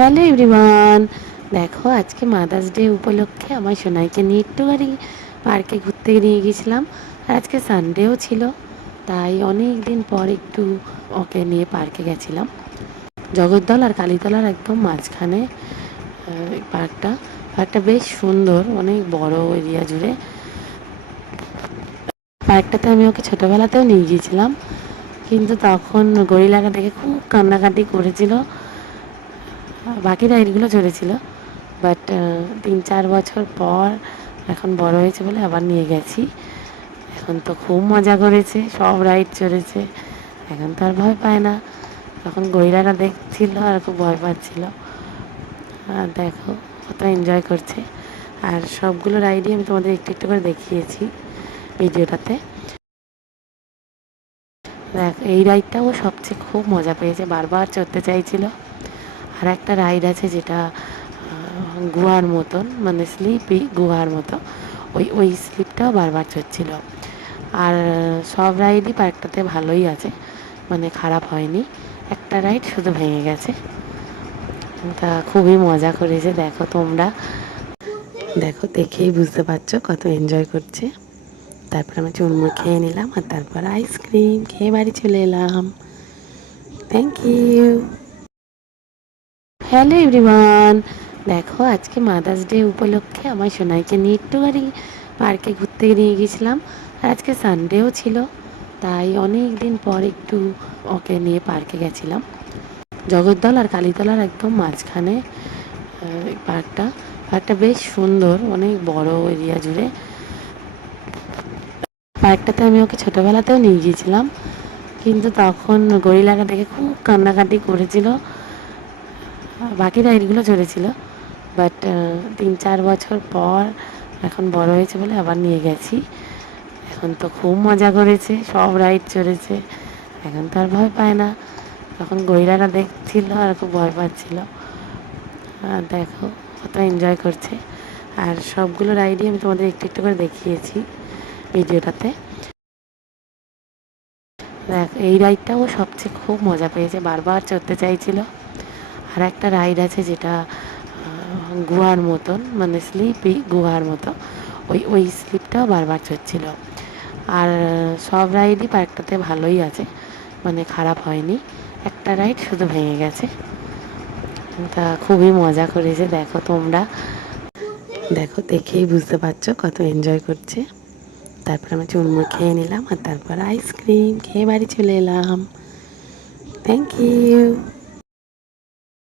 Hello everyone, দেখো আজকে mother's day উপলক্ষে আমার সোনাইকে নিয়ে একটুখানি পার্কে ঘুরতে নিয়ে গেছিলাম। আর আজকে সানডেও ছিল, তাই অনেক দিন পর একটু ওকে নিয়ে পার্কে গেছিলাম। জগদ্দল আর কালীতলার একদম মাঝখানে পার্কটা। পার্কটা বেশ সুন্দর, অনেক বড় এরিয়া জুড়ে। পার্কটাতে আমি ওকে ছোটোবেলাতেও নিয়ে গিয়েছিলাম, কিন্তু তখন গরিলাটা দেখে খুব কান্নাকাটি করেছিল। বাকি রাইডগুলো চড়েছিল, বাট 3-4 বছর পর এখন বড় হয়েছে বলে আবার নিয়ে গেছি। এখন তো খুব মজা করেছে, সব রাইড চড়েছে, এখন তো আর ভয় পায় না। তখন গরিলাটা দেখছিল আর খুব ভয় পাচ্ছিল। আর দেখো কত এনজয় করছে। আর সবগুলো রাইডই আমি তোমাদের একটু একটু করে দেখিয়েছি ভিডিওটাতে। দেখ, এই রাইডটাও সবচেয়ে খুব মজা পেয়েছে, বারবার চড়তে চাইছিল। আর একটা রাইড আছে যেটা গুহার মতন, মানে স্লিপই গুহার মতো, ওই স্লিপটাও বারবার চড়ছিল। আর সব রাইডই পার্কটাতে ভালোই আছে, মানে খারাপ হয়নি। একটা রাইড শুধু ভেঙে গেছে, তা খুবই মজা করেছে। দেখো তোমরা, দেখো দেখেই বুঝতে পারছো কত এনজয় করছে। তারপর আমি চুরমুর খেয়ে নিলাম, আর তারপর আইসক্রিম খেয়ে বাড়ি চলে এলাম। Thank you. হ্যালো এভরিওয়ান, দেখো আজকে মাদার্স ডে উপলক্ষে আমার সোনাইকে নিয়ে একটুখানি পার্কে ঘুরতে নিয়ে গেছিলাম। আর আজকে সানডেও ছিল, তাই অনেক দিন পর একটু ওকে নিয়ে পার্কে গেছিলাম। জগদ্দল আর কালীতলার একদম মাঝখানে পার্কটা। পার্কটা বেশ সুন্দর, অনেক বড় এরিয়া জুড়ে। পার্কটাতে আমি ওকে ছোটোবেলাতেও নিয়ে গিয়েছিলাম, কিন্তু তখন গরিলাটা দেখে খুব কান্নাকাটি করেছিল। বাকি রাইডগুলো চড়েছিল, বাট 3-4 বছর পর এখন বড় হয়েছে বলে আবার নিয়ে গেছি। এখন তো খুব মজা করেছে, সব রাইড চড়েছে, এখন তো আর ভয় পায় না। তখন গরিলাটা দেখছিল আর খুব ভয় পাচ্ছিল। আর দেখো কত এনজয় করছে। আর সবগুলো রাইডই আমি তোমাদের একটু একটু করে দেখিয়েছি ভিডিওটাতে। দেখ, এই রাইডটাও সবচেয়ে খুব মজা পেয়েছে, বারবার চড়তে চাইছিল। আর একটা রাইড আছে যেটা গুহার মতন, মানে স্লিপই গুহার মতো, ওই স্লিপটাও বারবার চড়ছিল। আর সব রাইডই পার্কটাতে ভালোই আছে, মানে খারাপ হয়নি। একটা রাইড শুধু ভেঙে গেছে, তা খুবই মজা করেছে। দেখো তোমরা, দেখো দেখেই বুঝতে পারছো কত এনজয় করছে। তারপর আমি চুরমুর খেয়ে নিলাম, আর তারপর আইসক্রিম খেয়ে বাড়ি চলে এলাম। Thank you.